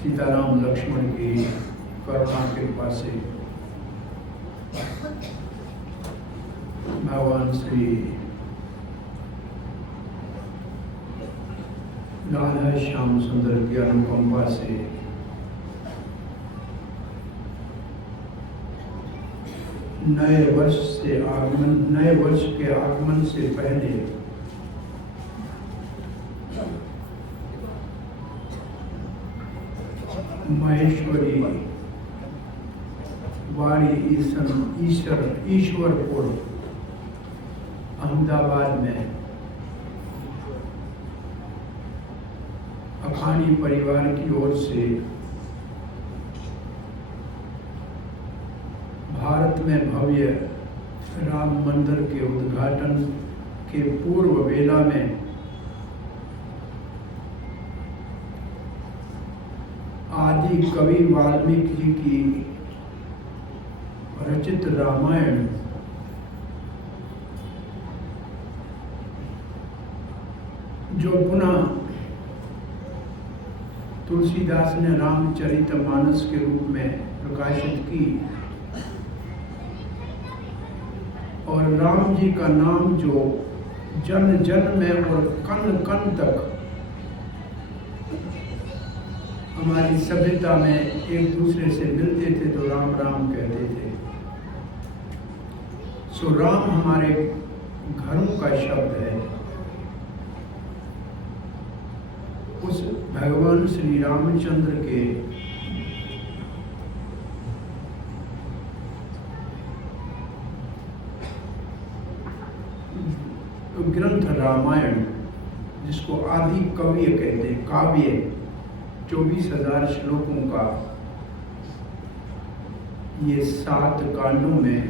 सीताराम लक्ष्मण की करुणा कृपा से भगवान श्री राधा श्याम सुंदर की अनुकंपा से नए वर्ष के आगमन से पहले महेश्वरी वाड़ी ईश्वरपुर अहमदाबाद में अखानी परिवार की ओर से भारत में भव्य राम मंदिर के उद्घाटन के पूर्व वेला में आदि कवि वाल्मीकि जी की रचित रामायण जो पुनः तुलसीदास ने रामचरितमानस के रूप में प्रकाशित की और राम जी का नाम जो जन जन में और कण कण तक हमारी सभ्यता में एक दूसरे से मिलते थे तो राम राम कहते थे। सो राम हमारे घरों का शब्द है। उस भगवान श्री रामचंद्र के ग्रंथ रामायण, जिसको आदि कवि कहते हैं, काव्य 24,000 श्लोकों का ये 7 कांडों में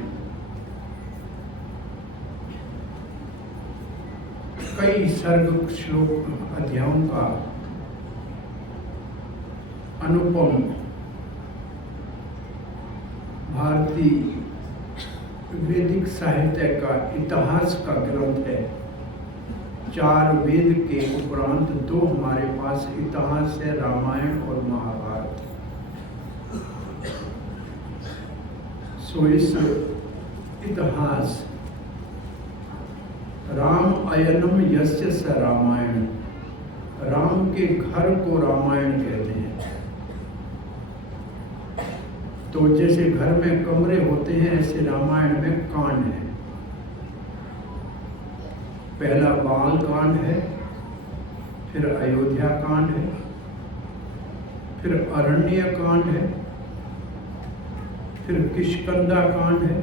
कई सर्ग श्लोक अध्यायों का अनुपम भारतीय वैदिक साहित्य का इतिहास का ग्रंथ है। 4 वेद के उपरांत 2 हमारे पास इतिहास है, रामायण और महाभारत। सो इस इतिहास राम अयनम यस्य स रामायण, राम के घर को रामायण कहते हैं। तो जैसे घर में कमरे होते हैं ऐसे रामायण में कांड है। पहला बाल कांड है, फिर अयोध्या कांड है, फिर अरण्य कांड है, फिर किष्किंधा कांड है,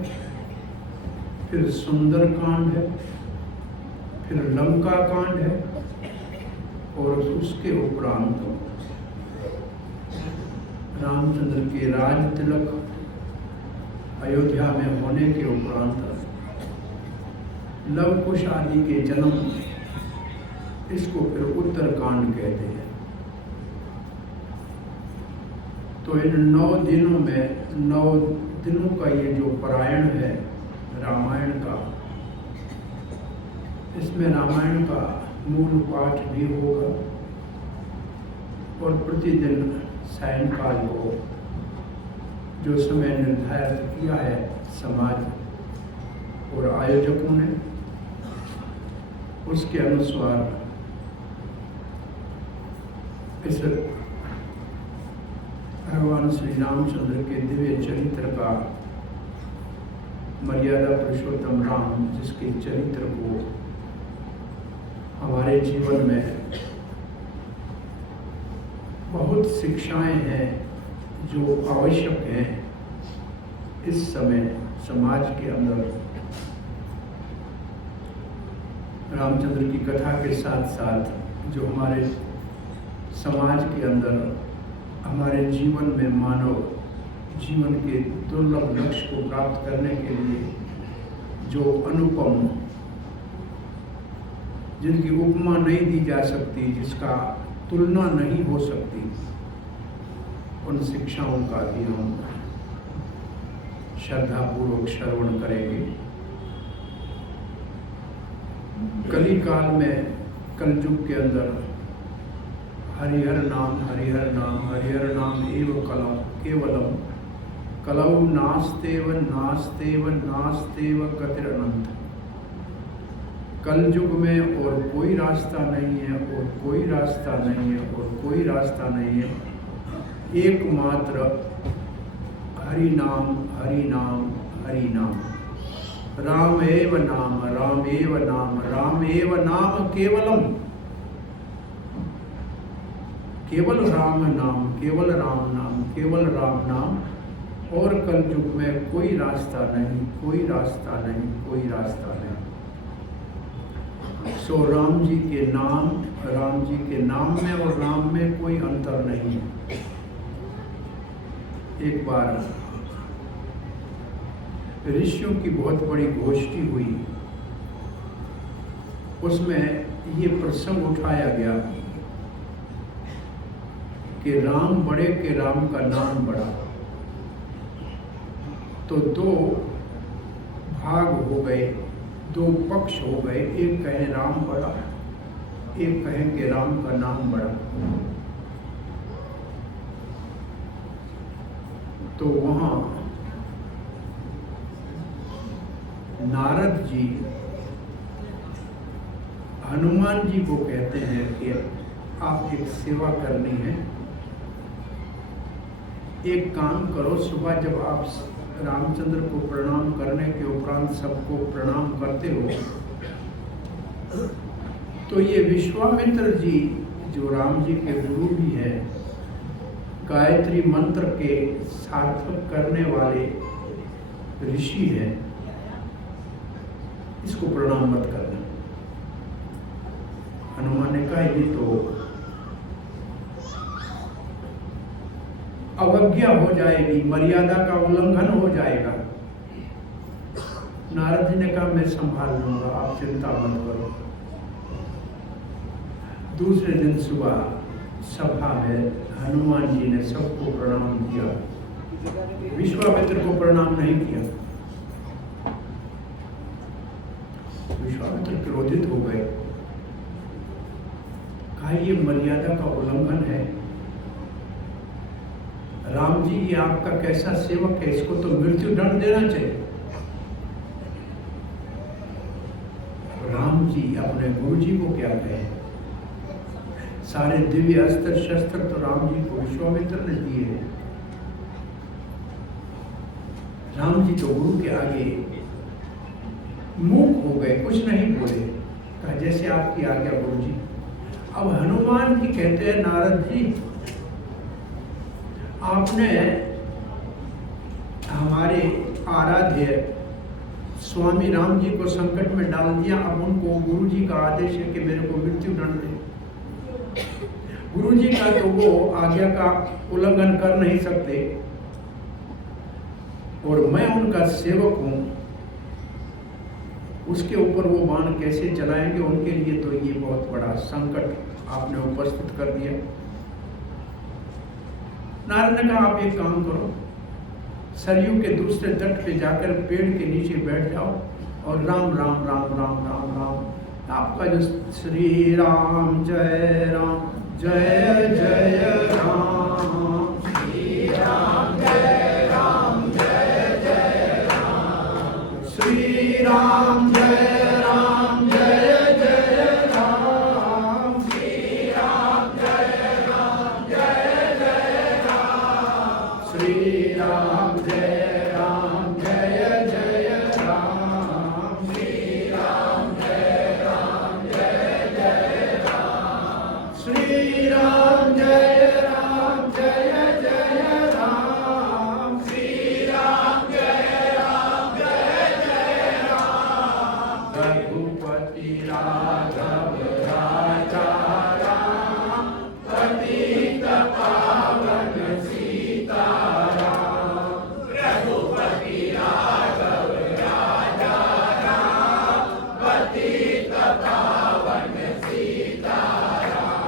फिर सुंदर कांड है, फिर लंका कांड है और उसके उपरांत रामचंद्र के राज तिलक अयोध्या में होने के उपरांत लव कुश आदि के जन्म, इसको फिर उत्तर कांड कहते हैं। तो इन 9 दिनों में 9 दिनों का ये जो पारायण है रामायण का, इसमें रामायण का मूल पाठ भी होगा और प्रतिदिन सायंकाल को जो समय निर्धारित किया है समाज और आयोजकों ने, उसके अनुसार इस भगवान श्री रामचंद्र के दिव्य चरित्र का, मर्यादा पुरुषोत्तम राम जिसके चरित्र को हमारे जीवन में बहुत शिक्षाएं हैं जो आवश्यक हैं इस समय समाज के अंदर। रामचंद्र की कथा के साथ साथ जो हमारे समाज के अंदर, हमारे जीवन में मानव जीवन के दुर्लभ लक्ष्य को प्राप्त करने के लिए जो अनुपम, जिनकी उपमा नहीं दी जा सकती, जिसका तुलना नहीं हो सकती, उन शिक्षाओं का भी हम श्रद्धापूर्वक श्रवण करेंगे। कली काल में, कलयुग के अंदर हरिहर नाम हरिहर नाम हरिहर नाम एव केवलम कलौ नास्तेव नास्तेव नास्तेव गतिरनंत। कल युग में और कोई रास्ता नहीं है, और कोई रास्ता नहीं है, और कोई रास्ता नहीं है, एकमात्र हरि नाम हरि नाम हरि नाम। राम एव नाम राम एव नाम राम एव नाम केवलम। केवल राम नाम केवल राम नाम केवल राम नाम, और कल युग में कोई रास्ता नहीं, कोई रास्ता नहीं, कोई रास्ता नहीं। सो राम जी के नाम में और राम में कोई अंतर नहीं है। एक बार ऋषियों की बहुत बड़ी गोष्ठी हुई, उसमें ये प्रसंग उठाया गया कि राम बड़े के राम का नाम बड़ा। तो दो भाग हो गए, दो पक्ष हो गए, एक कहे राम बड़ा, एक कहे कि राम का नाम बड़ा। तो वहां नारद जी हनुमान जी को कहते हैं कि आप एक सेवा करनी है, एक काम करो, सुबह जब आप रामचंद्र को प्रणाम करने के उपरांत सबको प्रणाम करते हो, तो ये विश्वामित्र जी जो राम जी के गुरु भी हैं, गायत्री मंत्र के सार्थक करने वाले ऋषि हैं, इसको प्रणाम मत करना। हनुमान ने कहा ये तो अवज्ञा हो जाएगी, मर्यादा का उल्लंघन हो जाएगा। नारद जी ने कहा मैं संभाल लूंगा, आप चिंता मत करो। दूसरे दिन सुबह सभा में हनुमान जी ने सबको प्रणाम किया, विश्वामित्र को प्रणाम नहीं किया। विश्वामित्र क्रोधित हो गए, कहा ये मर्यादा का उल्लंघन है। राम जी ये आपका कैसा सेवक है, इसको तो मृत्यु दंड देना चाहिए। राम जी अपने गुरु जी को क्या कहे, सारे दिव्य अस्त्र शस्त्र तो राम जी को विश्वामित्र ने दिए हैं। राम जी तो गुरु के आगे मूक हो गए, कुछ नहीं बोले, कहा जैसे आपकी आज्ञा गुरु जी। अब हनुमान जी कहते हैं नारद जी आपने हमारे आराध्य स्वामी राम जी को संकट में डाल दिया। अब उनको गुरु जी का आदेश है कि मेरे को मृत्यु दंड दे। गुरु जी का तो वो आज्ञा का उल्लंघन कर नहीं सकते, और मैं उनका सेवक हूं, उसके ऊपर वो बाण कैसे चलाएंगे, उनके लिए तो ये बहुत बड़ा संकट आपने उपस्थित कर दिया। नारद ने कहा आप एक काम करो, सरयू के दूसरे तट पे जाकर पेड़ के नीचे बैठ जाओ और राम राम राम राम राम राम आपका जो श्री राम जय जय राम, श्री राम जय राम जय जय राम, श्री राम जय राम जय जय राम, श्री राम जय राम जय जय राम, श्री राम जय राम जय जय राम, श्री राम जय राम जय जय राम, श्री राम जय राम जय जय राम, श्री राम जय राम जय जय राम, रघुपति राघव राजा राम, पतित पावन सीताराम, रघुपति राघव राजा राम, पतित पावन सीताराम,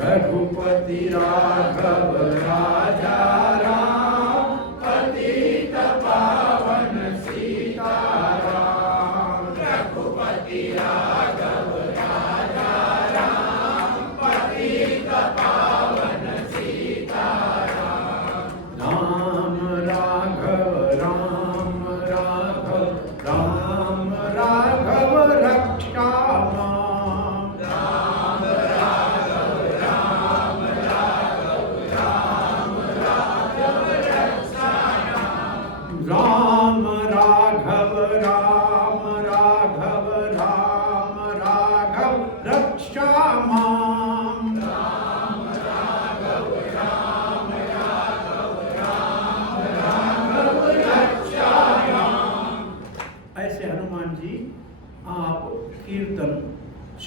रघुपति राघव राजा राम, पतित पावन सीताराम, रघुपति राघव राजा राम, पतित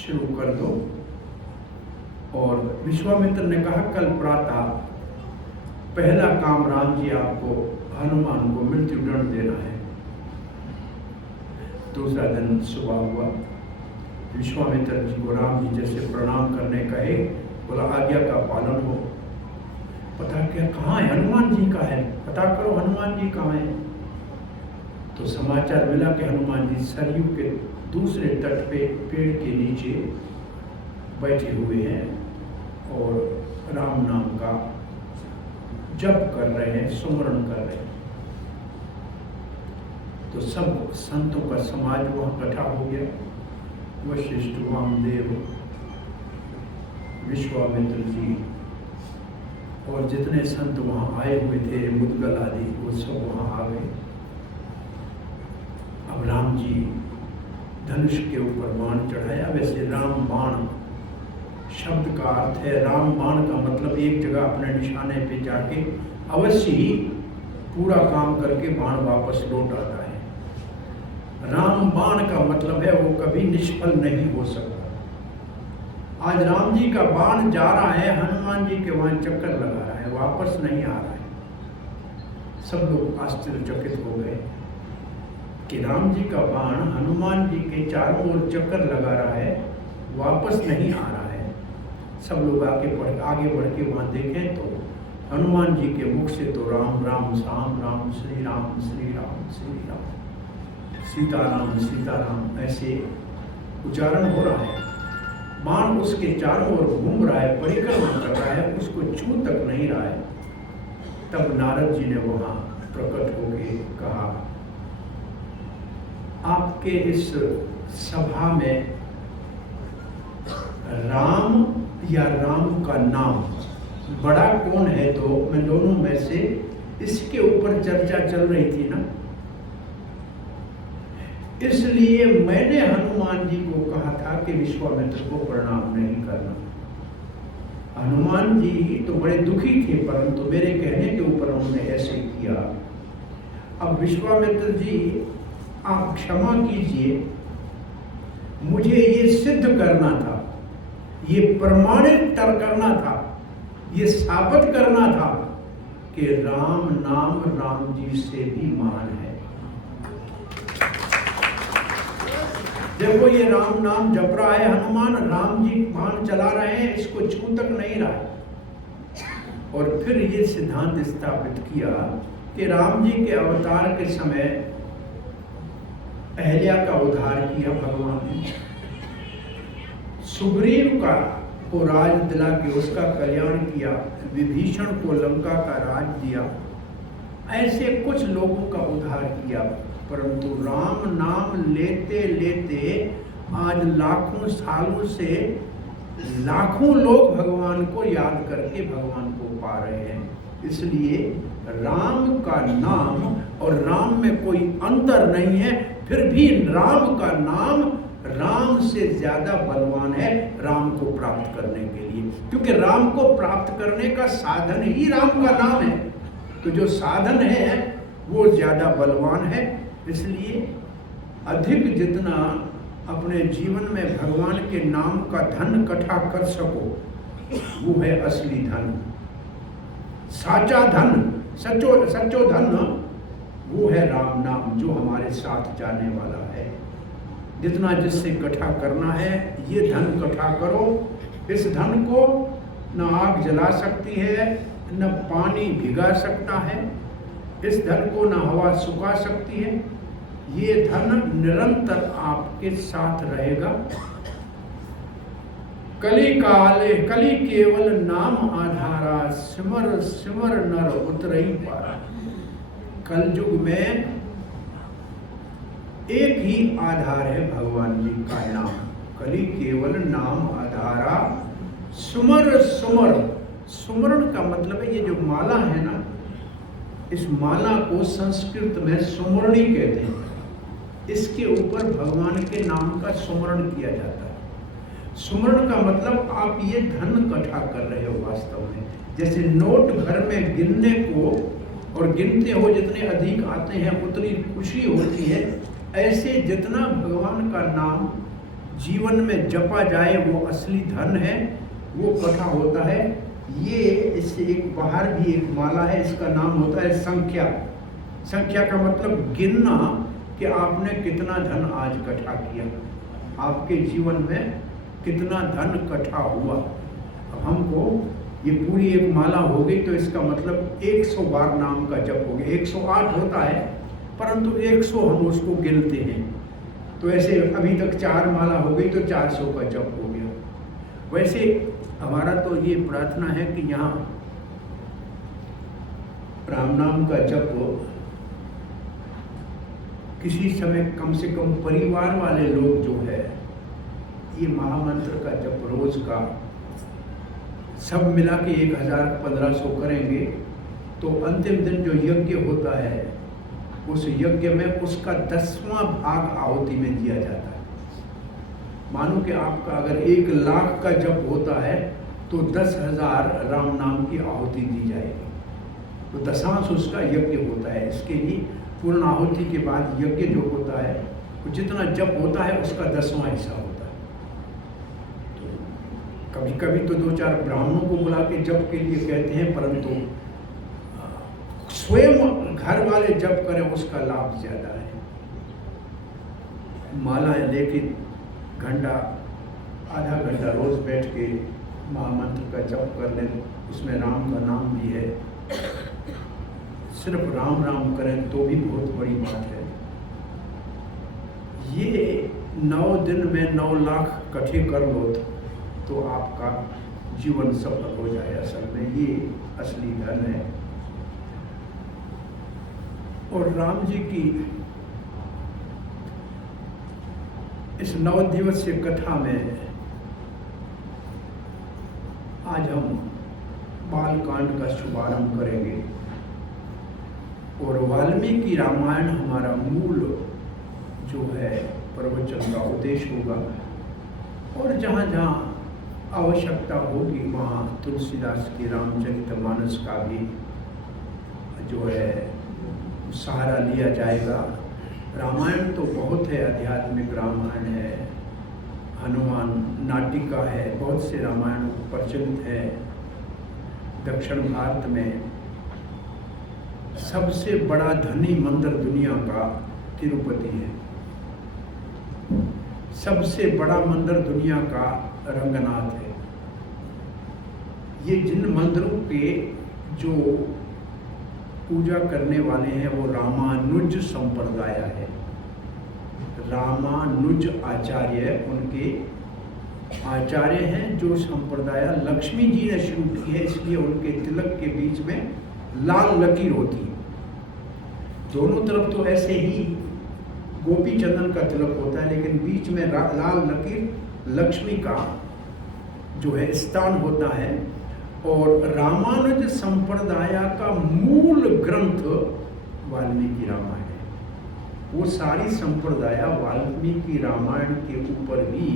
शुरू कर दो। और विश्वामित्र ने कहा, कल प्रातः पहला काम राम जी आपको हनुमान को मृत्यु दंड देना है। दूसरा दिन सुबह हुआ, विश्वामित्र जी को राम जी जैसे प्रणाम करने कहे, बोला आज्ञा का पालन हो। पता क्या कहाँ है? हनुमान जी का है, पता करो हनुमान जी कहाँ है। तो समाचार मिला कि हनुमान जी सरयू के दूसरे तट पे पेड़ के नीचे बैठे हुए हैं और राम नाम का जप कर रहे हैं, सुमरण कर रहे हैं। तो सब संतों का समाज वहाँ इकट्ठा हो गया। वशिष्ठ, वामदेव, विश्वामित्र जी और जितने संत वहाँ आए हुए थे, मुद्गल आदि, वो सब वहाँ आ गए। अब राम जी धनुष के ऊपर बाण चढ़ाया। वैसे राम बाण शब्द का अर्थ है, राम बाण का मतलब एक जगह अपने निशाने पे जाके अवश्य ही पूरा काम करके बाण वापस लौट आता है। राम बाण का मतलब है वो कभी निष्फल नहीं हो सकता। आज राम जी का बाण जा रहा है, हनुमान जी के वहां चक्कर लगा रहा है, वापस नहीं आ रहा है। सब लोग आश्चर्यचकित हो गए कि राम जी का बाण हनुमान जी के चारों ओर चक्कर लगा रहा है, वापस नहीं आ रहा है। सब लोग आगे बढ़ के वहां देखें तो हनुमान जी के मुख से तो राम राम श्याम राम, श्री राम श्री राम श्री राम, सीताराम सीताराम ऐसे उच्चारण हो रहा है। बाण उसके चारों ओर घूम रहा है, परिक्रमा कर रहा है, उसको छू तक नहीं रहा है। तब नारद जी ने वहां प्रकट होकर कहा, आपके इस सभा में राम या राम का नाम बड़ा कौन है? तो मैं दोनों में से इसके ऊपर चर्चा चल रही थी ना, इसलिए मैंने हनुमान जी को कहा था कि विश्वामित्र को प्रणाम नहीं करना। हनुमान जी तो बड़े दुखी थे, परंतु मेरे कहने के ऊपर उन्होंने ऐसे किया। अब विश्वामित्र जी आप क्षमा कीजिए, मुझे ये सिद्ध करना था, ये प्रमाणित करना था, ये साबित करना था कि राम नाम राम जी से भी महान है। देखो ये राम नाम जप रहा है हनुमान, राम जी बाण चला रहे हैं, इसको छू तक नहीं रहा है। और फिर ये सिद्धांत स्थापित किया कि राम जी के अवतार के समय अहल्या का उद्धार किया भगवान ने, सुग्रीव को राज दिला के उसका कल्याण किया, विभीषण को लंका का राज दिया, ऐसे कुछ लोगों का उद्धार किया। परंतु राम नाम लेते लेते आज लाखों सालों से लाखों लोग भगवान को याद करके भगवान को पा रहे हैं। इसलिए राम का नाम और राम में कोई अंतर नहीं है, फिर भी राम का नाम राम से ज्यादा बलवान है राम को प्राप्त करने के लिए, क्योंकि राम को प्राप्त करने का साधन ही राम का नाम है। तो जो साधन है वो ज्यादा बलवान है। इसलिए अधिक जितना अपने जीवन में भगवान के नाम का धन इकट्ठा कर सको वो है असली धन, साचा धन, सच्चो धन वो है राम नाम, जो हमारे साथ जाने वाला है। जितना जिससे इकट्ठा करना है ये धन इकट्ठा करो। इस धन को न आग जला सकती है, न पानी भिगा सकता है, इस धन को न हवा सुखा सकती है। ये धन निरंतर आपके साथ रहेगा। कली केवल नाम आधारा, सिमर सिमर नर उतरई पारा। कलयुग में एक ही आधार है भगवान जी का नाम, कली केवल नाम आधारा, सुमर सुमर। सुमरण का मतलब है ये जो माला है ना, इस माला को संस्कृत में सुमरणी कहते हैं। इसके ऊपर भगवान के नाम का सुमरण किया जाता है। सुमरण का मतलब आप ये धन इकट्ठा कर रहे हो वास्तव में। जैसे नोट घर में गिनने को और गिनते हो जितने अधिक आते हैं उतनी खुशी होती है, ऐसे जितना भगवान का नाम जीवन में जपा जाए वो असली धन है, वो कथा होता है। ये इससे एक बाहर भी एक माला है, इसका नाम होता है संख्या। संख्या का मतलब गिनना कि आपने कितना धन आज इकट्ठा किया, आपके जीवन में कितना धन इकट्ठा हुआ। अब हमको ये पूरी एक माला हो गई तो इसका मतलब 100 बार नाम का जप हो गया। 108 होता है परंतु 100 हम उसको गिनते हैं। तो ऐसे अभी तक 4 माला हो गई तो 400 का जप हो गया। वैसे हमारा तो ये प्रार्थना है कि यहाँ राम नाम का जप किसी समय कम से कम परिवार वाले लोग जो है ये महामंत्र का जप रोज का सब मिला के 1000-1500 करेंगे तो अंतिम दिन जो यज्ञ होता है उस यज्ञ में उसका 10वां भाग आहुति में दिया जाता है। मानो कि आपका अगर 1 लाख का जप होता है तो 10,000 राम नाम की आहुति दी जाएगी, तो दशांश उसका यज्ञ होता है। इसके लिए पूर्ण आहुति के बाद यज्ञ जो होता है तो जितना जप होता है उसका 10वां हिस्सा होता है। तो कभी कभी तो 2-4 ब्राह्मणों को बुला के जप के लिए कहते हैं, परंतु स्वयं घर वाले जप करें उसका लाभ ज्यादा है। माला लेके घंटा आधा घंटा रोज बैठ के महामंत्र का जप कर लें, उसमें राम का नाम भी है। सिर्फ राम राम करें तो भी बहुत बड़ी बात है। ये 9 दिन में 9 लाख इकट्ठे कर लो तो आपका जीवन सफल हो जाए। असल में ये असली धन है। और राम जी की इस 9 दिवसीय कथा में आज हम बालकांड का शुभारंभ करेंगे और वाल्मीकि रामायण हमारा मूल जो है प्रवचन का उद्देश्य होगा। और जहाँ जहाँ आवश्यकता होगी वहाँ तुलसीदास की रामचरितमानस का भी जो है सहारा लिया जाएगा। रामायण तो बहुत है, आध्यात्मिक रामायण है, हनुमान नाटिका है, बहुत से रामायण प्रचलित है। दक्षिण भारत में सबसे बड़ा धनी मंदिर दुनिया का तिरुपति है। सबसे बड़ा मंदिर दुनिया का रंगनाथ है। ये जिन मंदिरों के जो पूजा करने वाले हैं वो रामानुज संप्रदाय है। रामानुज आचार्य उनके आचार्य हैं, जो संप्रदाय लक्ष्मी जी ने शुरू की है, इसलिए उनके तिलक के बीच में लाल लकीर होती है। दोनों तरफ तो ऐसे ही गोपी चंदन का तिलक होता है, लेकिन बीच में लाल लकीर लक्ष्मी का जो है स्थान होता है। और रामानुज संप्रदाय का मूल ग्रंथ वाल्मीकि रामायण है। वो सारी संप्रदाय वाल्मीकि रामायण के ऊपर भी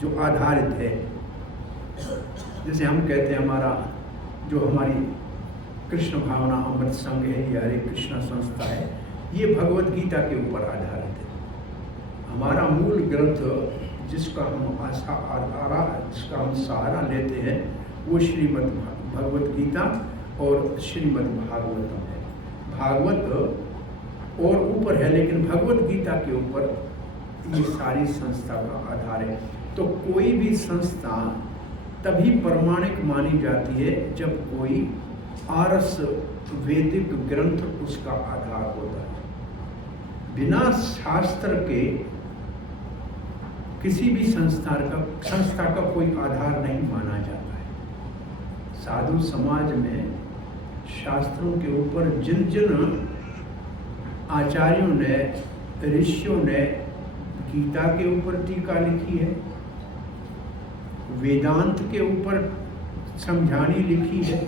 जो आधारित है। जैसे हम कहते हैं हमारी कृष्ण भावना अमृत संघ है, ये हरे कृष्णा संस्था है, ये भगवत गीता के ऊपर आधारित है। हमारा मूल ग्रंथ जिसका हम सहारा लेते हैं वो श्रीमद् भगवत गीता और श्रीमद् भागवतम है। भागवत और ऊपर है, लेकिन भगवत गीता के ऊपर ये सारी संस्था का आधार है। तो कोई भी संस्था तभी प्रमाणिक मानी जाती है जब कोई आर्ष वैदिक ग्रंथ उसका आधार होता है। बिना शास्त्र के किसी भी संस्था का कोई आधार नहीं माना जाता है। साधु समाज में शास्त्रों के ऊपर जिन जिन आचार्यों ने, ऋषियों ने गीता के ऊपर टीका लिखी है, वेदांत के ऊपर समझानी लिखी है,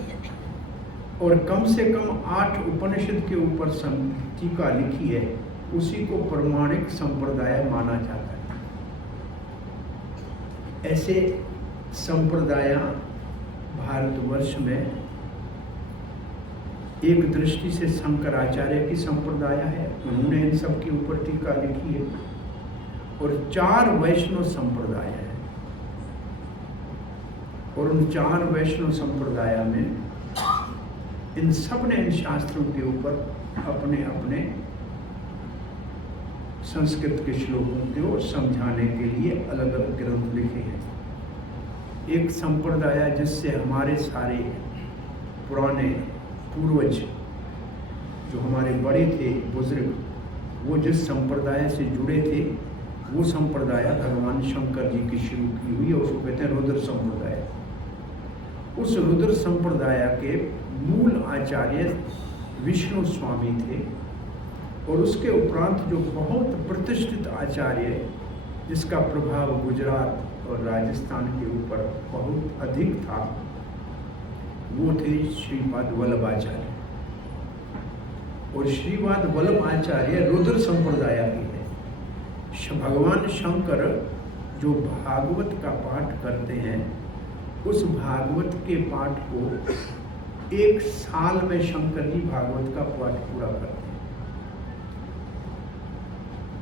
और कम से कम 8 उपनिषद के ऊपर टीका लिखी है, उसी को प्रमाणिक संप्रदाय माना जाता है। ऐसे संप्रदाय भारतवर्ष में एक दृष्टि से शंकराचार्य की संप्रदाय है, उन्होंने इन सब के ऊपर टीका लिखी है। और 4 वैष्णव संप्रदाय हैं। और उन 4 वैष्णव संप्रदाय में इन सब ने इन शास्त्रों के ऊपर अपने अपने संस्कृत के श्लोकों को समझाने के लिए अलग अलग ग्रंथ लिखे हैं। एक संप्रदाय जिससे हमारे सारे पुराने पूर्वज जो हमारे बड़े थे बुजुर्ग, वो जिस संप्रदाय से जुड़े थे वो संप्रदाय भगवान शंकर जी की शुरू की हुई है, उसको कहते हैं रुद्र संप्रदाय। उस रुद्र संप्रदाय के मूल आचार्य विष्णु स्वामी थे और उसके उपरांत जो बहुत प्रतिष्ठित आचार्य जिसका प्रभाव गुजरात और राजस्थान के ऊपर बहुत अधिक था, वो थे श्रीपाद वल्लभाचार्य। और श्रीपाद वल्लभाचार्य रुद्र संप्रदाय के हैं। भगवान शंकर जो भागवत का पाठ करते हैं, उस भागवत के पाठ को 1 साल में शंकर जी भागवत का पाठ पूरा करते हैं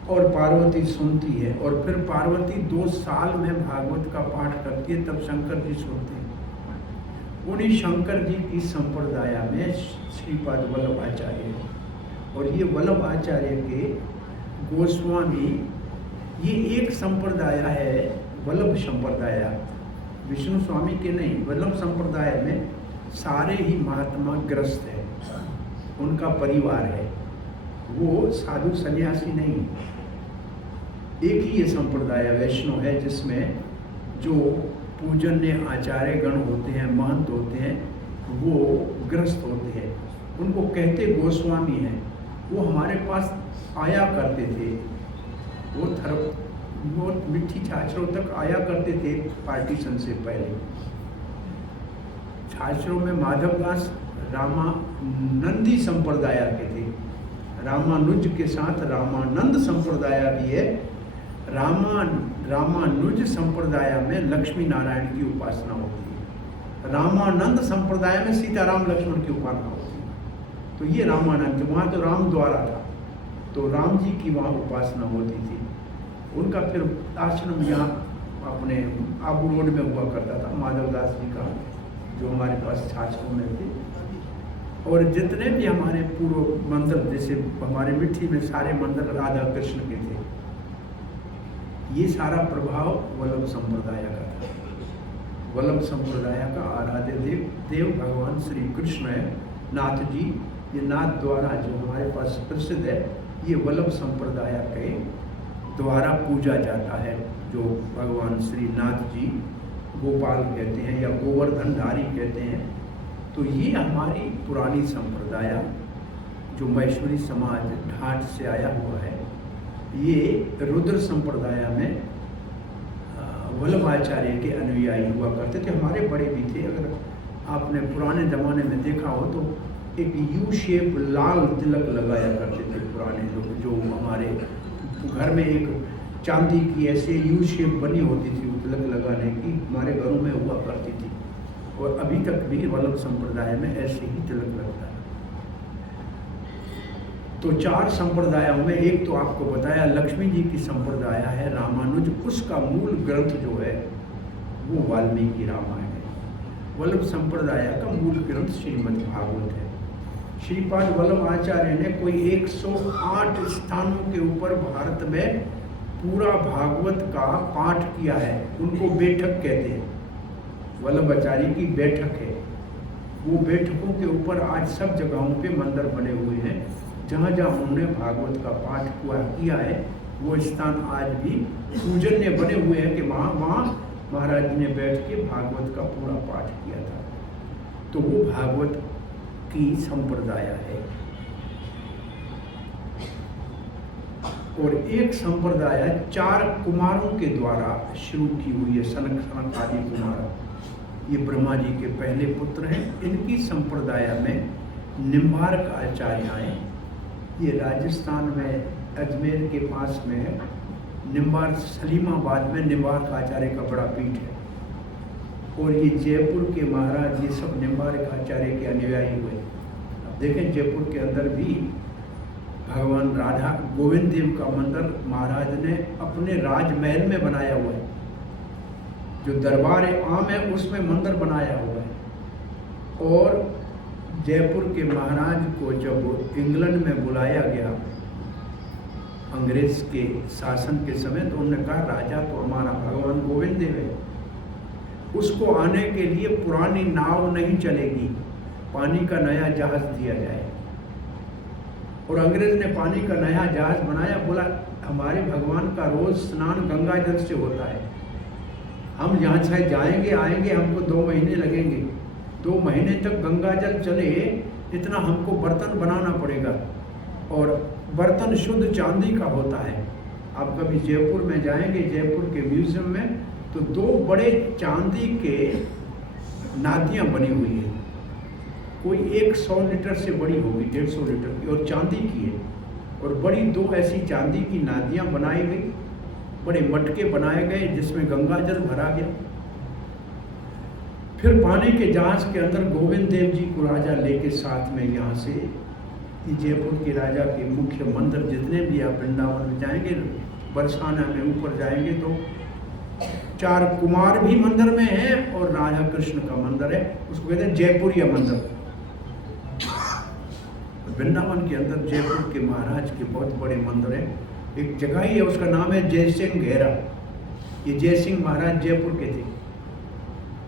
और पार्वती सुनती है, और फिर पार्वती 2 साल में भागवत का पाठ करती है, तब शंकर जी सुनते हैं। उन्हीं शंकर जी की संप्रदाय में श्रीपाद वल्लभाचार्य है। और ये वल्लभाचार्य के गोस्वामी, ये एक संप्रदाय है वल्लभ संप्रदाय, विष्णु स्वामी के नहीं। वल्लभ संप्रदाय में सारे ही महात्मा ग्रस्त है, उनका परिवार है, वो साधु सन्यासी नहीं। एक ही ये संप्रदाय वैष्णव है जिसमें जो पूजन्य आचार्य गण होते हैं, महंत होते हैं, वो ग्रस्त होते हैं, उनको कहते गोस्वामी हैं। वो हमारे पास आया करते थे, वो मिट्टी छाछरों तक आया करते थे पार्टीशन से पहले। छाछरों में माधवदास रामानंदी संप्रदाय के थे, रामानुज के साथ रामानंद संप्रदाय भी है। रामानुज संप्रदाय में लक्ष्मी नारायण की उपासना होती है, रामानंद संप्रदाय में सीताराम लक्ष्मण की उपासना होती है। तो ये रामानंद, वहाँ तो राम द्वारा था, तो राम जी की वहाँ उपासना होती थी। उनका फिर आश्रम यहाँ अपने आबू रोड में हुआ करता था, माधवदास जी का, जो हमारे पास छाछरों में थे। और जितने भी हमारे पूर्व मंदिर, जैसे हमारे मिट्टी में सारे मंदिर राधा कृष्ण के थे, ये सारा प्रभाव वल्लभ संप्रदाय का था। वल्लभ संप्रदाय का आराध्य देव भगवान श्री कृष्ण है, नाथ जी। ये नाथ द्वारा जो हमारे पास प्रसिद्ध है, ये वल्लभ संप्रदाय के द्वारा पूजा जाता है, जो भगवान श्री नाथ जी गोपाल कहते हैं या गोवर्धनधारी कहते हैं। तो ये हमारी पुरानी संप्रदाय जो महेश्वरी समाज ढाट से आया हुआ है, ये रुद्र संप्रदाय में वल्लभाचार्य के अनुयायी हुआ करते थे। हमारे बड़े भी थे, अगर आपने पुराने ज़माने में देखा हो तो एक यू शेप लाल तिलक लगाया करते थे पुराने लोग। जो हमारे घर में एक चांदी की ऐसे यू शेप बनी होती थी तिलक लगाने की, हमारे घरों में हुआ करती थी। और अभी तक भी वल्लभ संप्रदाय में ऐसे ही तिलक लगता है। तो 4 संप्रदायों में एक तो आपको बताया लक्ष्मी जी की संप्रदाय है रामानुज, उसका मूल ग्रंथ जो है वो वाल्मीकि रामायण है। वल्लभ संप्रदाय का मूल ग्रंथ श्रीमद् भागवत है। श्रीपाद वल्लभाचार्य ने कोई 108 स्थानों के ऊपर भारत में पूरा भागवत का पाठ किया है। उनको बैठक कहते हैं, वल्लभाचार्य की बैठक है। वो बैठकों के ऊपर आज सब जगहों पे मंदिर बने हुए हैं, जहाँ जहाँ उन्होंने भागवत का पाठ किया है, वो स्थान आज भी पूजन्य बने हुए हैं कि वहाँ महाराज ने बैठ के भागवत का पूरा पाठ किया था। तो वो भागवत की संप्रदाय है। और एक संप्रदाय 4 कुमारों के द्वारा शुरू की हुई है, सनक आदि कुमार। ये ब्रह्मा जी के पहले पुत्र हैं। इनकी संप्रदाय में निम्बार्क आचार्य आए। ये राजस्थान में अजमेर के पास में है। निम्बार्क सलीमाबाद में निम्बार्क आचार्य का बड़ा पीठ है। और ये जयपुर के महाराज, ये सब निम्बार्क आचार्य के अनुयायी हुए। अब देखें जयपुर के अंदर भी भगवान राधा गोविंद देव का मंदिर महाराज ने अपने राजमहल में बनाया हुआ है। जो दरबार आम है उसमें मंदिर बनाया हुआ है। और जयपुर के महाराज को जब इंग्लैंड में बुलाया गया अंग्रेज के शासन के समय, तो उन्होंने कहा राजा तो हमारा भगवान गोविंद देव है, उसको आने के लिए पुरानी नाव नहीं चलेगी, पानी का नया जहाज दिया जाए। और अंग्रेज ने पानी का नया जहाज बनाया। बोला हमारे भगवान का रोज स्नान गंगा जल से होता है, हम यहाँ से जाएंगे आएंगे हमको 2 महीने लगेंगे, 2 महीने तक गंगा जल चले इतना हमको बर्तन बनाना पड़ेगा। और बर्तन शुद्ध चांदी का होता है। आप कभी जयपुर में जाएंगे, जयपुर के म्यूजियम में, तो 2 बड़े चांदी के नादियाँ बनी हुई है। कोई 100 लीटर से बड़ी होगी, 150 लीटर की, और चांदी की है। और बड़ी 2 ऐसी चांदी की नादियाँ बनाई गई, बड़े मटके बनाए गए जिसमें गंगा जल भरा गया। फिर पानी के जहाज के अंदर गोविंद देव जी को राजा लेके साथ में यहाँ से जयपुर के राजा के मुख्य मंदिर जितने भी आप वृंदावन में जाएंगे, बरसाना में ऊपर जाएंगे तो 4 कुमार भी मंदिर में हैं और राधा कृष्ण का मंदिर है, उसको कहते हैं जयपुरिया मंदिर। वृंदावन के अंदर जयपुर के महाराज के बहुत बड़े मंदिर है। एक जगह ही है, उसका नाम है जय सिंह घेरा। ये जय सिंह महाराज जयपुर के थे।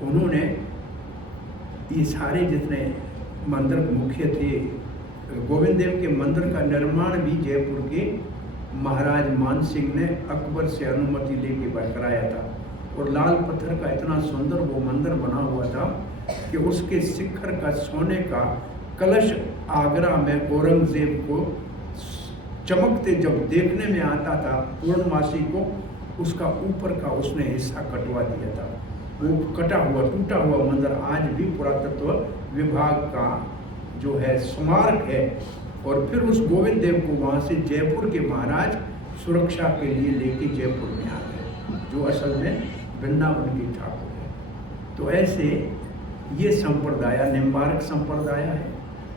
उन्होंने ये सारे जितने मंदिर मुख्य थे, गोविंद देव के मंदिर का निर्माण भी जयपुर के महाराज मान सिंह ने अकबर से अनुमति लेके कराया था। और लाल पत्थर का इतना सुंदर वो मंदिर बना हुआ था कि उसके शिखर का सोने का कलश आगरा में औरंगजेब को चमकते जब देखने में आता था पूर्णमासी को, उसका ऊपर का उसने हिस्सा कटवा दिया था। वो कटा हुआ टूटा हुआ मंदिर आज भी पुरातत्व विभाग का जो है स्मारक है। और फिर उस गोविंद देव को वहाँ से जयपुर के महाराज सुरक्षा के लिए लेके जयपुर में आ गए, जो असल में वृंदावन के ठाकुर है। तो ऐसे ये संप्रदाय निम्बार्क संप्रदाय है।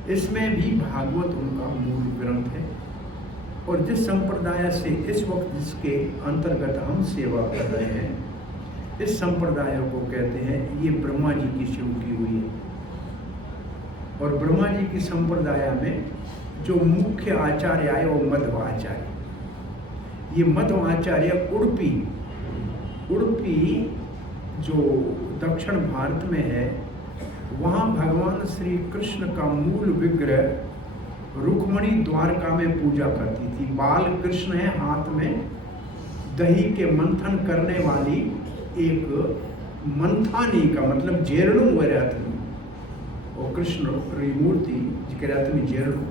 इसमें भी भागवत उनका मूल ग्रंथ है। और जिस संप्रदाय से इस वक्त जिसके अंतर्गत हम सेवा कर रहे हैं, इस संप्रदाय को कहते हैं ये ब्रह्मा जी की शुरू की हुई है। और ब्रह्मा जी की संप्रदाय में जो मुख्य आचार्य आए वो मध्वाचार्य। ये मध्वाचार्य उडुपी जो दक्षिण भारत में है, वहाँ भगवान श्री कृष्ण का मूल विग्रह रुक्मणी द्वारका में पूजा करती थी। बाल कृष्ण है, हाथ में दही के मंथन करने वाली एक मंथानी का मतलब जेरणु वैरातनी, और कृष्ण मूर्ति जिकरातनी जेरणु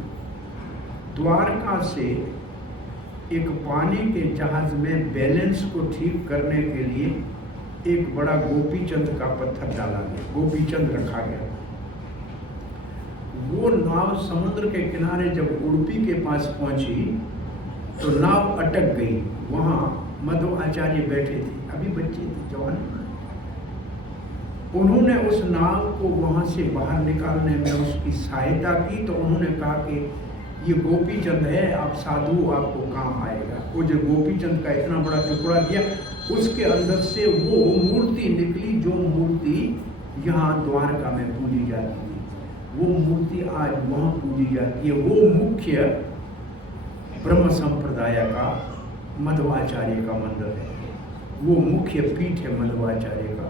द्वारका से एक पानी के जहाज में बैलेंस को ठीक करने के लिए एक बड़ा गोपीचंद का पत्थर डाला गया, गोपीचंद रखा गया। वो नाव समुद्र के किनारे जब उडुपी के पास पहुंची तो नाव अटक गई। वहाँ मध्वाचार्य बैठे थे, अभी बच्चे थे, जवान। उन्होंने उस नाव को वहाँ से बाहर निकालने में उसकी सहायता की। तो उन्होंने कहा कि ये गोपीचंद है, आप साधु, आपको काम आएगा। वो जो गोपीचंद का इतना बड़ा टुकड़ा दिया, उसके अंदर से वो मूर्ति निकली जो मूर्ति यहाँ द्वारका में पूजी जाती है। वो मूर्ति आज वहाँ पूजी जाती है। वो मुख्य ब्रह्म संप्रदाय का मध्वाचार्य का मंदिर है। वो मुख्य पीठ है मध्वाचार्य का।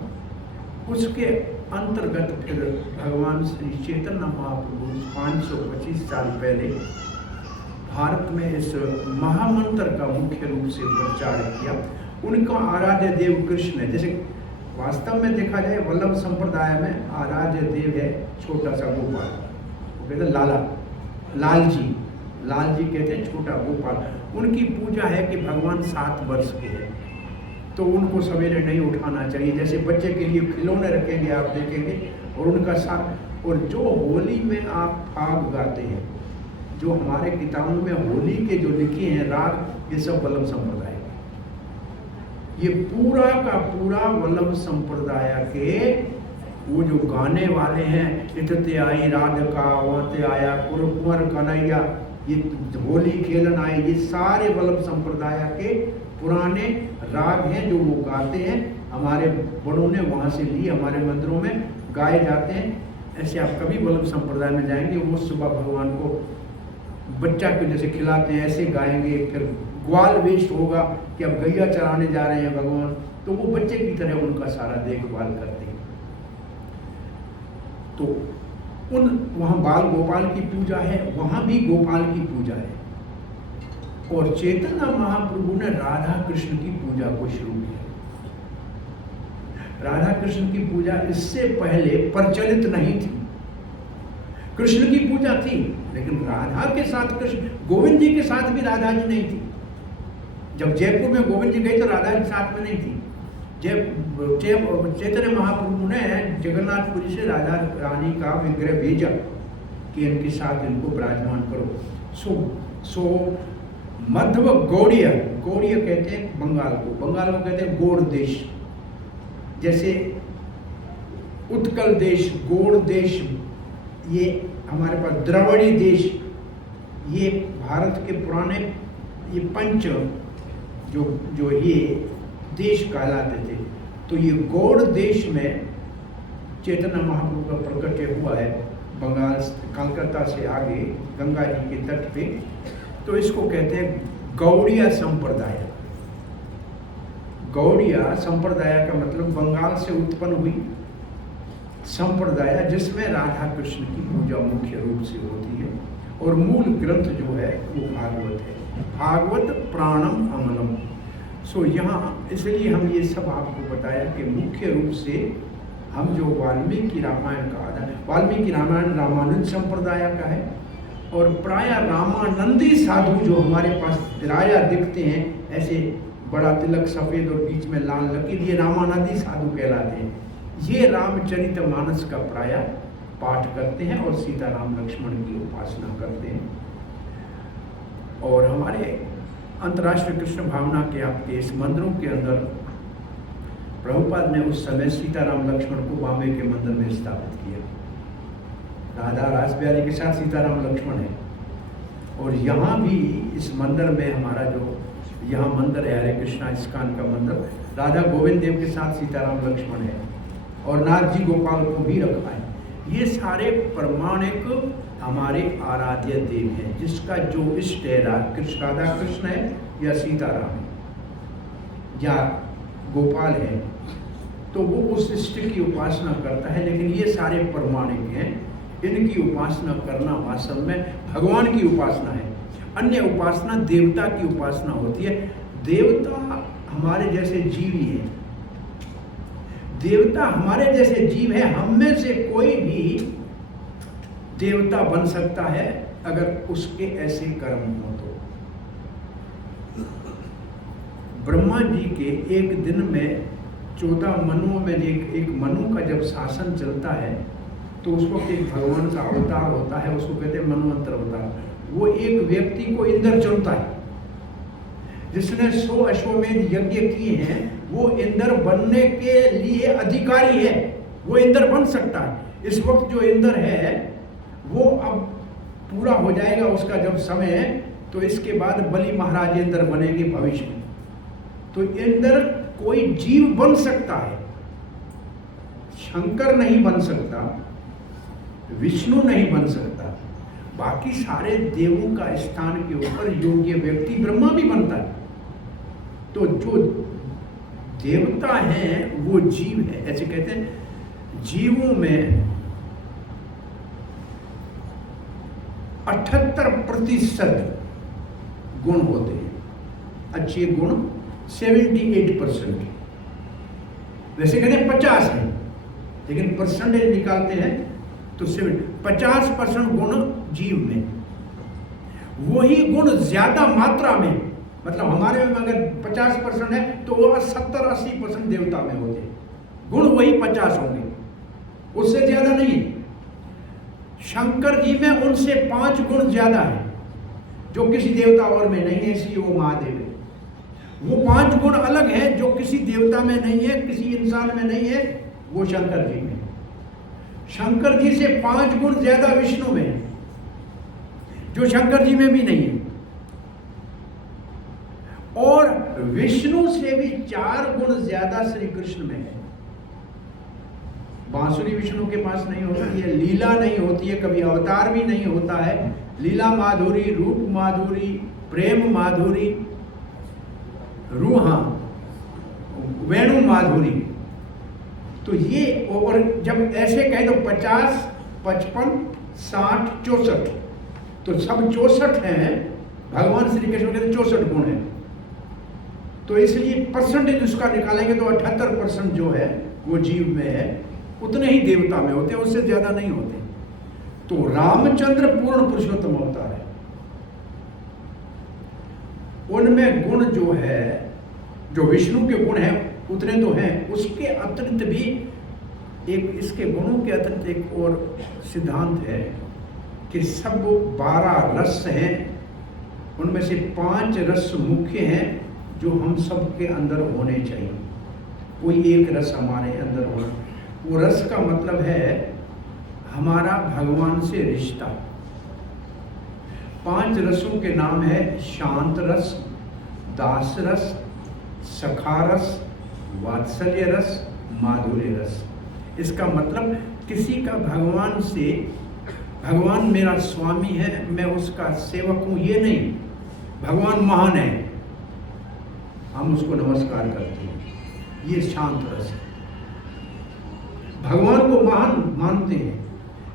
उसके अंतर्गत फिर भगवान श्री चैतन्य महाप्रभु 525 साल पहले भारत में इस महामंत्र का मुख्य रूप से प्रचार किया। उनका आराध्य देव कृष्ण है। जैसे वास्तव में देखा जाए वल्लभ संप्रदाय में आराध्य देव है छोटा सा गोपाल, वो कहते हैं लाल जी कहते हैं छोटा गोपाल। उनकी पूजा है कि भगवान 7 वर्ष के हैं, तो उनको सवेरे नहीं उठाना चाहिए। जैसे बच्चे के लिए खिलौने रखेंगे आप देखेंगे, और उनका साथ। और जो होली में आप फाग गाते हैं, जो हमारे किताबों में होली के जो लिखे हैं राग, ये सब वल्लभ संप्रदाय। ये पूरा का पूरा वल्लभ संप्रदाय के वो जो गाने वाले हैं, इतते आई राधिका वते आया कुंवर कन्हैया, ये होली खेलन आए, ये सारे वल्लभ संप्रदाय के पुराने राग हैं जो वो गाते हैं। हमारे बड़ों ने वहाँ से लिए, हमारे मंदिरों में गाए जाते हैं। ऐसे आप कभी वल्लभ संप्रदाय में जाएंगे, वो सुबह भगवान को बच्चा को जैसे खिलाते हैं ऐसे गाएंगे। फिर ग्वाल वेश होगा कि अब गैया चराने जा रहे हैं भगवान, तो वो बच्चे की तरह उनका सारा देखभाल करते हैं। तो वहाँ बाल गोपाल की पूजा है, वहाँ भी गोपाल की पूजा है। और चैतन्य महाप्रभु ने राधा कृष्ण की पूजा को शुरू किया। राधा कृष्ण की पूजा इससे पहले प्रचलित नहीं थी। कृष्ण की पूजा थी, लेकिन राधा के साथ कृष्ण, गोविंद जी के साथ भी राधा जी नहीं थी। जब जयपुर में गोविंद जी गए तो राधा जी साथ में नहीं थी। चैतन्य महाप्रभु ने जगन्नाथपुरी से राधा रानी का विग्रह भेजा कि इनके साथ इनको विराजमान करो। सो मध्व गौड़िया, गौड़िया कहते हैं बंगाल को, बंगाल को कहते हैं गौड़ देश। जैसे उत्कल देश, गौड़ देश, ये हमारे पास द्रविड़ी देश, ये भारत के पुराने ये पंच जो ये देश कहलाते थे। तो ये गौड़ देश में चैतन्य महाप्रभु का प्रकट हुआ है, बंगाल कलकत्ता से आगे गंगा जी के तट पे। तो इसको कहते हैं गौड़िया संप्रदाय। गौड़िया संप्रदाय का मतलब बंगाल से उत्पन्न हुई संप्रदाय, जिसमें राधा कृष्ण की पूजा मुख्य रूप से होती है। और मूल ग्रंथ जो है वो भागवत है, भागवत प्राणम अमलम। सो यहाँ इसलिए हम ये सब आपको बताया कि मुख्य रूप से हम जो वाल्मीकि रामायण का आधार, वाल्मीकि रामायण रामानुज संप्रदाय का है। और प्राय रामानंदी साधु जो हमारे पास राया दिखते हैं, ऐसे बड़ा तिलक सफ़ेद और बीच में लाल लकीर, ये रामानंदी साधु कहलाते हैं। ये रामचरितमानस का प्राय पाठ करते हैं और सीताराम लक्ष्मण की उपासना करते हैं। और हमारे अंतर्राष्ट्रीय कृष्ण भावना के आपके इस मंदिरों के अंदर प्रभुपाद ने उस समय सीताराम लक्ष्मण को बॉम्बे के मंदिर में स्थापित किया। राधा रासबिहारी के साथ सीताराम लक्ष्मण है। और यहाँ भी इस मंदिर में हमारा जो यहाँ मंदिर है हरे कृष्णा इस्कान का मंदिर, राधा गोविंद देव के साथ सीताराम लक्ष्मण है। और नाथ जी गोपाल को भी रखा है। ये सारे प्रमाणिक हमारे आराध्य देव हैं, जिसका जो इष्ट है राधा कृष्ण है या सीताराम है या गोपाल है, तो वो उस इष्ट की उपासना करता है। लेकिन ये सारे प्रमाणिक हैं, इनकी उपासना करना वास्तव में भगवान की उपासना है। अन्य उपासना देवता की उपासना होती है। देवता हमारे जैसे जीव ही है, देवता हमारे जैसे जीव है। हम में से कोई भी देवता बन सकता है अगर उसके ऐसे कर्म हो तो। ब्रह्मा जी के एक दिन में 14 मनुओं में एक मनु का जब शासन चलता है, तो उस वक्त एक भगवान का अवतार होता है, उसको कहते हैं मनवंतर अवतार। वो एक व्यक्ति को इंद्र चुनता है, जिसने 100 अश्वमेध यज्ञ किए हैं, वो इंद्र बनने के लिए अधिकारी है, वो इंद्र बन सकता है। इस वक्त जो इंद्र है वो अब पूरा हो जाएगा उसका जब समय है, तो इसके बाद बलि महाराज इंद्र बनेंगे भविष्य में। तो इंद्र कोई जीव बन सकता है, शंकर नहीं बन सकता, विष्णु नहीं बन सकता। बाकी सारे देवों का स्थान के ऊपर योग्य व्यक्ति ब्रह्मा भी बनता है। तो जो देवता हैं वो जीव है। ऐसे कहते हैं जीवों में 78% गुण होते हैं, अच्छे गुण 78%। वैसे कहते हैं 50 है, लेकिन परसेंटेज निकालते हैं तो 50% गुण जीव में, वही गुण ज्यादा मात्रा में, मतलब हमारे में अगर 50% है तो वह 70-80% देवता में होते हैं। गुण वही 50 होंगे, उससे ज्यादा नहीं। शंकर जी में उनसे 5 गुण ज्यादा है, जो किसी देवता और में नहीं है, इसलिए वो महादेव है। वो 5 गुण अलग है जो किसी देवता में नहीं है, किसी इंसान में नहीं है, वो शंकर जी में। शंकर जी से 5 गुण ज्यादा विष्णु में है, जो शंकर जी में भी नहीं है। और विष्णु से भी 4 गुण ज्यादा श्री कृष्ण में है। बांसुरी विष्णु के पास नहीं होती है, लीला नहीं होती है, कभी अवतार भी नहीं होता है। लीला माधुरी, रूप माधुरी, प्रेम माधुरी, रूहा, वेणु माधुरी। तो ये, और जब ऐसे कहें तो 50, 55, 60, 64, तो सब 64 हैं। भगवान श्री कृष्ण के 64 गुण हैं। तो इसलिए परसेंटेज उसका निकालेंगे तो 78% जो है वो जीव में है, उतने ही देवता में होते हैं, उससे ज्यादा नहीं होते। तो रामचंद्र पूर्ण पुरुषोत्तम अवतार है। उनमें गुण जो है, जो विष्णु के गुण हैं उतने तो हैं, उसके अतिरिक्त भी एक, इसके गुणों के अतिरिक्त एक और सिद्धांत है कि सब 12 रस हैं। उनमें से 5 रस मुख्य हैं जो हम सब के अंदर होने चाहिए। कोई एक रस हमारे अंदर होना, वो रस का मतलब है हमारा भगवान से रिश्ता। 5 रसों के नाम है शांत रस, दास रस, सखा रस, वात्सल्य रस, माधुर्य रस। इसका मतलब किसी का भगवान से, भगवान मेरा स्वामी है, मैं उसका सेवक हूं, ये नहीं। भगवान महान है, हम उसको नमस्कार करते हैं, ये शांत रस है। भगवान को महान मानते हैं।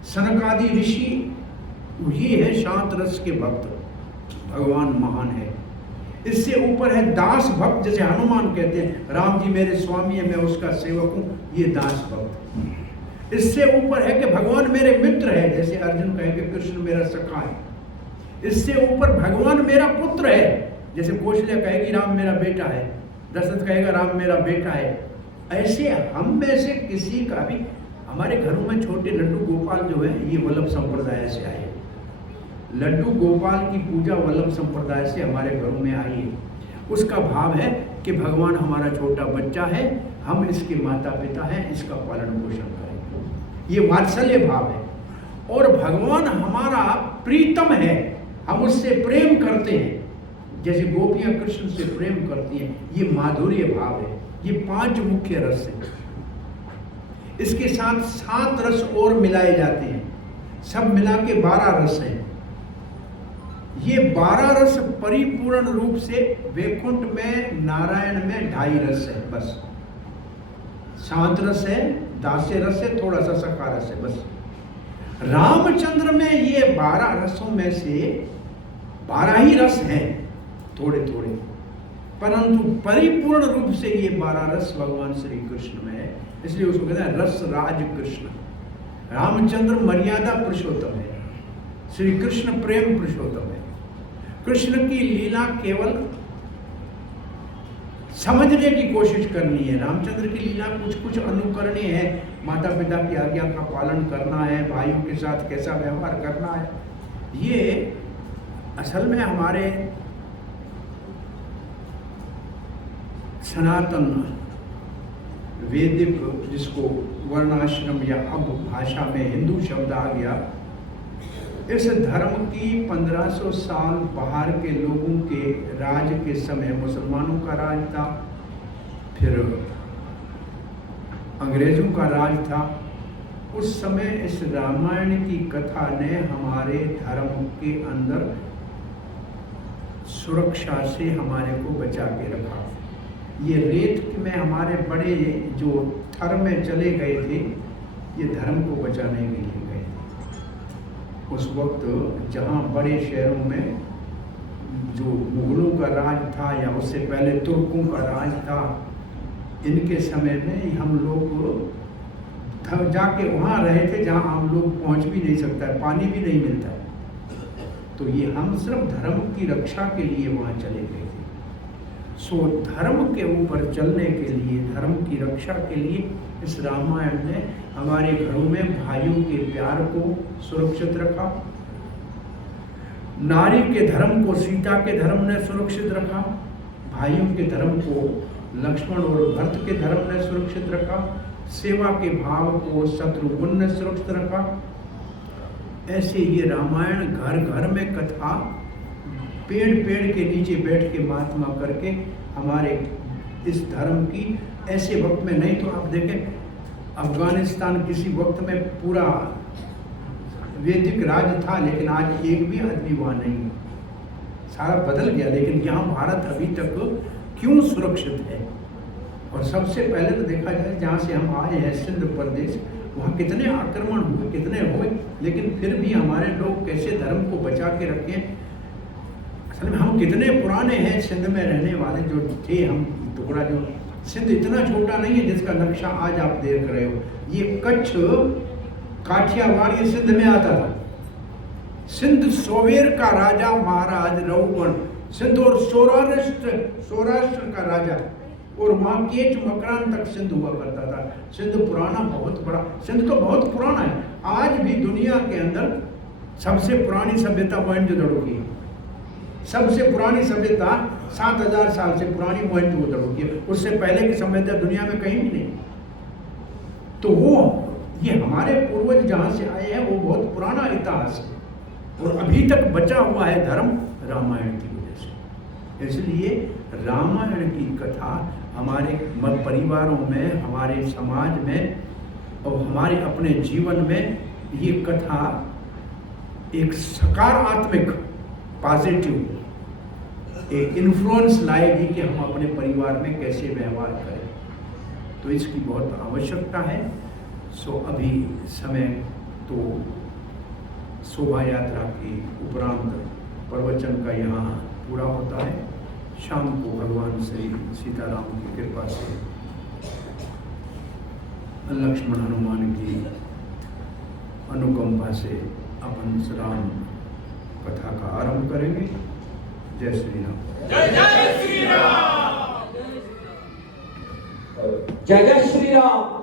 सनक आदि ऋषि ये है शांत रस के भक्त, भगवान महान है। इससे ऊपर है दास भक्त, जैसे हनुमान कहते हैं राम जी मेरे स्वामी है, मैं उसका सेवक हूं, ये दास भक्त। इससे ऊपर है कि भगवान मेरे मित्र है, जैसे अर्जुन कहेंगे कृष्ण मेरा सखा है। इससे ऊपर भगवान मेरा पुत्र है, जैसे कौशल्या कहेगी राम मेरा बेटा है, दशरथ कहेगा राम मेरा बेटा है। ऐसे हम में से किसी का भी, हमारे घरों में छोटे लड्डू गोपाल जो है ये वल्लभ संप्रदाय से आए। लड्डू गोपाल की पूजा वल्लभ संप्रदाय से हमारे घरों में आई है। उसका भाव है कि भगवान हमारा छोटा बच्चा है, हम इसके माता पिता हैं, इसका पालन पोषण करें, ये वात्सल्य भाव है। और भगवान हमारा प्रीतम है, हम उससे प्रेम करते हैं, जैसे गोपियां कृष्ण से प्रेम करती हैं, ये माधुर्य भाव है। ये 5 मुख्य रस हैं। इसके साथ 7 रस और मिलाए जाते हैं, सब मिला के 12 रस हैं। ये 12 रस परिपूर्ण रूप से वैकुंठ में, नारायण में 2.5 रस है बस। शांत रस है, दास्य रस है, थोड़ा सा सखा रस है बस। रामचंद्र में ये 12 रसों में से 12 ही रस हैं, थोड़े थोड़े, परंतु परिपूर्ण रूप से ये 12 रस भगवान श्री कृष्ण में है। इसलिए उसको कहते हैं रस राज कृष्ण। रामचंद्र मर्यादा पुरुषोत्तम है, श्री कृष्ण प्रेम पुरुषोत्तम है। कृष्ण की लीला केवल समझने की कोशिश करनी है। रामचंद्र की लीला कुछ कुछ अनुकरणीय है, माता पिता की आज्ञा का पालन करना है, भाइयों के साथ कैसा व्यवहार करना है। ये असल में हमारे सनातन वैदिक, जिसको वर्णाश्रम या अब भाषा में हिंदू शब्द आ गया, इस धर्म की 1500 साल बाहर के लोगों के राज के समय मुसलमानों का राज था, फिर अंग्रेजों का राज था। उस समय इस रामायण की कथा ने हमारे धर्म के अंदर सुरक्षा से हमारे को बचा के रखा। ये रेत में हमारे बड़े जो थर में चले गए थे, ये धर्म को बचाने के लिए गए थे। उस वक्त जहाँ बड़े शहरों में जो मुगलों का राज था या उससे पहले तुर्कों का राज था, इनके समय में हम लोग जाके वहाँ रहे थे जहाँ हम लोग पहुँच भी नहीं सकता है, पानी भी नहीं मिलता है। तो ये हम सिर्फ धर्म की रक्षा के लिए वहाँ चले गए थे। सो धर्म के ऊपर चलने के लिए, धर्म की रक्षा के लिए इस रामायण ने हमारे घरों में भाइयों के प्यार को सुरक्षित रखा, नारी के धर्म को सीता के धर्म ने सुरक्षित रखा, भाइयों के धर्म को लक्ष्मण और भरत के धर्म ने सुरक्षित रखा, सेवा के भाव को शत्रुघ्न ने सुरक्षित रखा, ऐसे ये रामायण घर घर में कथा, पेड़ पेड़ के नीचे बैठ के महात्मा करके हमारे इस धर्म की, ऐसे वक्त में नहीं तो आप देखें अफगानिस्तान किसी वक्त में पूरा वैदिक राज था, लेकिन आज एक भी आदमी वहाँ नहीं है, सारा बदल गया। लेकिन यहाँ भारत अभी तक क्यों सुरक्षित है? और सबसे पहले तो देखा जाए जहाँ से हम आए हैं सिंध प्रदेश, वहाँ कितने आक्रमण हुए, कितने हुए, लेकिन फिर भी हमारे लोग कैसे धर्म को बचा के रखें। असल में हम कितने पुराने हैं सिंध में रहने वाले जो थे, हम टुकड़ा जो सिंध इतना छोटा नहीं है जिसका नक्शा आज आप देख रहे हो। ये कच्छ काठियावाड़ ये सिंध में आता था। सिंध सोवेर का राजा महाराज रघुगण, सिंध और सौराष्ट्र का राजा, और माकेट मकरान तक सिंध हुआ करता था। सिंध पुराना बहुत बड़ा, सिंध तो बहुत पुराना है। आज भी दुनिया के अंदर सबसे पुरानी सभ्यता मोहनजोदड़ो की है। सबसे पुरानी सभ्यता 7000 साल से पुरानी मोहनजोदड़ो की है। उससे पहले की सभ्यता दुनिया में कहीं भी नहीं। तो वो ये हमारे पूर्वज जहाँ से आए हैं वो बहुत पुराना इतिहास है और अभी तक बचा हुआ है धर्म रामायण की वजह से। इसलिए रामायण की कथा हमारे परिवारों में, हमारे समाज में और हमारे अपने जीवन में ये कथा एक सकारात्मक पॉजिटिव एक इन्फ्लुएंस लाएगी कि हम अपने परिवार में कैसे व्यवहार करें। तो इसकी बहुत आवश्यकता है। सो अभी समय तो शोभा यात्रा के उपरांत प्रवचन का यहाँ पूरा होता है। शाम को भगवान श्री सीताराम की कृपा से लक्ष्मण हनुमान की अनुकंपा से अपन राम कथा का आरंभ करेंगे। जय श्री राम। जय जय श्री राम। जय जय श्री राम।